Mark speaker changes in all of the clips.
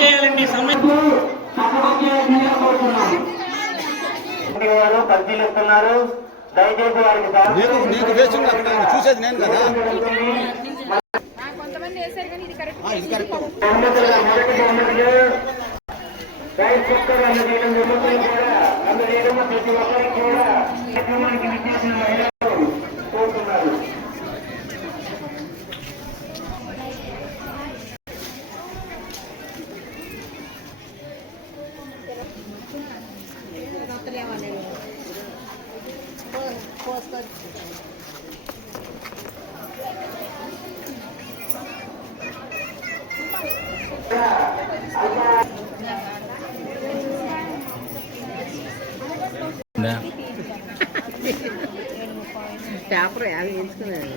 Speaker 1: చేయాలండి చూసేది నేను కదా.
Speaker 2: ప్రతి ఒక్కరికి
Speaker 3: పేపర్ యాభై ఎంచుకున్నాను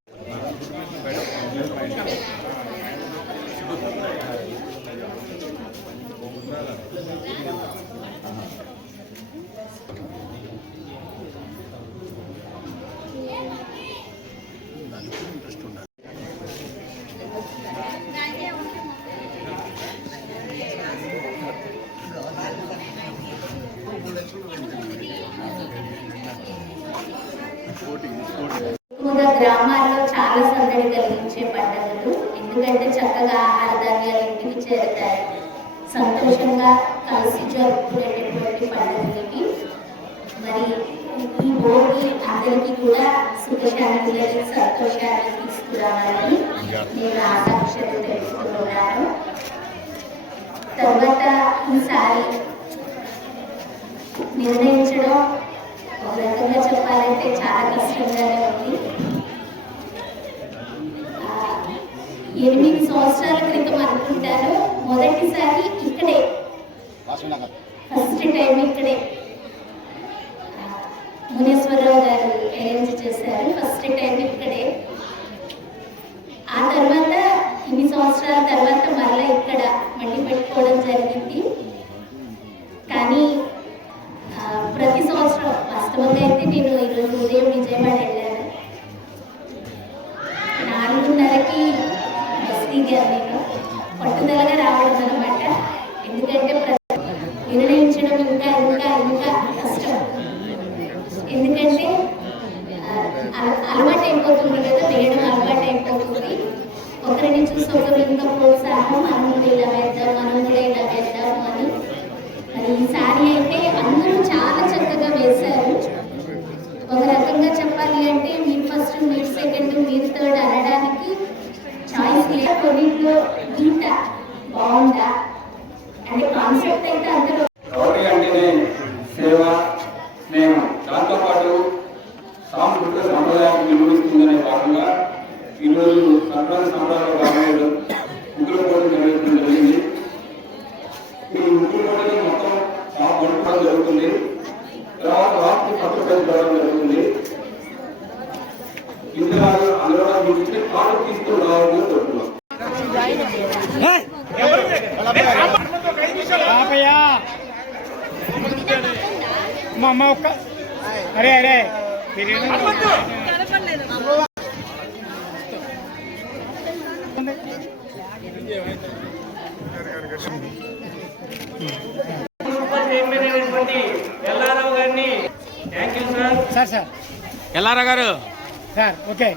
Speaker 4: ముఖ్యంగా గ్రామాల్లో చాలా సందడి కలిగించే పండుగలు. ఎందుకంటే చక్కగా ఆహార ధాన్యాలు ఇంటికి చేరుతాయి. సంతోషంగా కలిసి జరుపుకునేటటువంటి పండుగలు ఇవి. మరి ఈ భోగి అందరికీ కూడా సుఖశాంతులని సంతోషాన్ని తీసుకురావాలని నేను ఆకాంక్షలు తెలుసుకున్నాను తర్వాత ఈసారి నిర్ణయించడం ఒక రకంగా చెప్పాలంటే చాలా కష్టంగానే ఉంది. ఎనిమిది సంవత్సరాల క్రితం అనుకుంటాను. మొదటిసారి ఇక్కడే. ఫస్ట్ టైం ఇక్కడే. మునేశ్వరరావు గారు అరేంజ్ చేశారు. ఫస్ట్ టైం ఇక్కడే. ఆ తర్వాత ఇన్ని సంవత్సరాల తర్వాత మరలా ఇక్కడ మళ్ళీ పెట్టుకోవడం జరిగింది. కానీ ప్రతి సంవత్సరం వాస్తవంగా అయితే నేను ఈరోజు ఉదయం విజయవాడ వెళ్ళాను నాలుగున్నరకి బస్ దిగాను నేను పట్టుదలగా రావడం అనమాట ఎందుకంటే ప్ర- నిర్ణయించడం ఇంకా ఇంకా ఇంకా కష్టం ఎందుకంటే ఆ, అల- అలవాటు అయిపోతుంది కదా వేయడం అలవాటు అయిపోతుంది. ఒకరిని చూసి ఒకరు ఇంకా ప్రోత్సాహం మనం కూడా ఇలా వేద్దాం మనం కూడా ఇలా వేద్దాం అని. మరి ఈసారి అయితే అందరూ చాలా చక్కగా వేశారు. ఒక రకంగా చెప్పాలి అంటే మీరు ఫస్ట్ మీరు సెకండ్ మీరు థర్డ్ అనడానికి చాయిస్ లేదు. కొన్నింటిలో గీత బాగుందా? అంటే కాన్సెప్ట్ అయితే అందరూ
Speaker 5: మా అమ్మ ఒక్క అరే అరే. Sir sir.
Speaker 1: ఎల్లారా గారు?
Speaker 5: Sir okay.